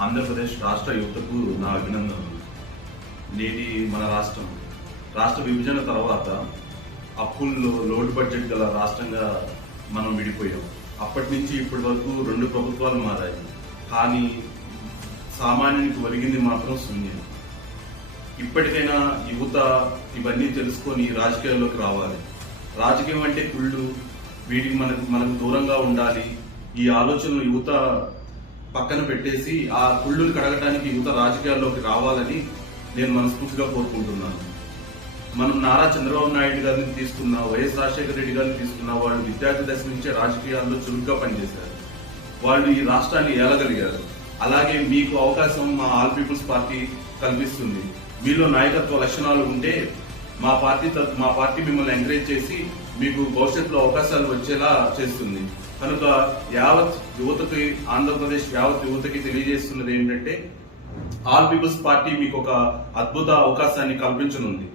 ఆంధ్రప్రదేశ్ రాష్ట్ర యువతకు నా అభినందనలు. నేటి మన రాష్ట్రం. రాష్ట్ర విభజన తర్వాత అప్పుల్లో లోటు బడ్జెట్ గల రాష్ట్రంగా మనం విడిపోయాం. అప్పటి నుంచి ఇప్పటి వరకు రెండు ప్రభుత్వాలు మారాయి. కానీ సామాన్యునికి ఒలిగింది మాత్రం శూన్యం ఇప్పటికైనా యువత ఇవన్నీ తెలుసుకొని రాజకీయాల్లోకి రావాలి. రాజకీయం అంటే కుళ్ళు. వీటికి మనకు మనకు దూరంగా ఉండాలి. ఈ ఆలోచనలు యువత పక్కన పెట్టేసి ఆ కుళ్ళులు కడగటానికి యువత రాజకీయాల్లోకి రావాలని నేను మనస్ఫూర్తిగా కోరుకుంటున్నాను. మనం నారా చంద్రబాబు నాయుడు గారిని తీసుకున్న వైఎస్ రాజశేఖర రెడ్డి గారిని తీసుకున్న వాళ్ళు విద్యార్థి దశ నుంచే రాజకీయాల్లో చురుగ్గా పనిచేశారు. వాళ్ళు ఈ రాష్ట్రాన్ని ఏలగలిగారు. అలాగే మీకు అవకాశం మా ఆల్ పీపుల్స్ పార్టీ కల్పిస్తుంది. మీలో నాయకత్వ లక్షణాలు ఉంటే మా పార్టీ మా పార్టీ మిమ్మల్ని ఎంకరేజ్ చేసి మీకు భవిష్యత్తులో అవకాశాలు వచ్చేలా చేస్తుంది. కనుక యావత్ యువతకి ఆంధ్రప్రదేశ్ యావత్ యువతకి తెలియజేస్తున్నది ఏంటంటే ఆల్ పీపుల్స్ పార్టీ మీకు ఒక అద్భుత అవకాశాన్ని కల్పించనుంది.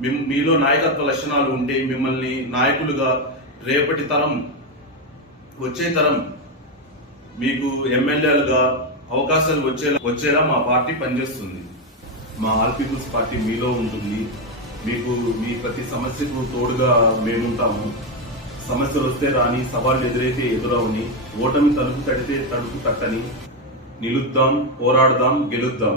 మిమ్- మీలో నాయకత్వ లక్షణాలు ఉంటే మిమ్మల్ని నాయకులుగా రేపటి తరం వచ్చే తరం మీకు ఎమ్మెల్యేలుగా అవకాశాలు వచ్చేలా వచ్చేలా మా పార్టీ పనిచేస్తుంది. మా ఆల్ పీపుల్స్ పార్టీ మీలో ఉంటుంది. మీకు మీ ప్రతి సమస్యకు తోడుగా మేముంటాము. సమస్యలు వస్తే రాని సవాళ్ళు ఎదురైతే ఎదురవని ఓటమి తలుపు తడితే తలుపు తట్టని నిలుద్దాం పోరాడదాం గెలుద్దాం.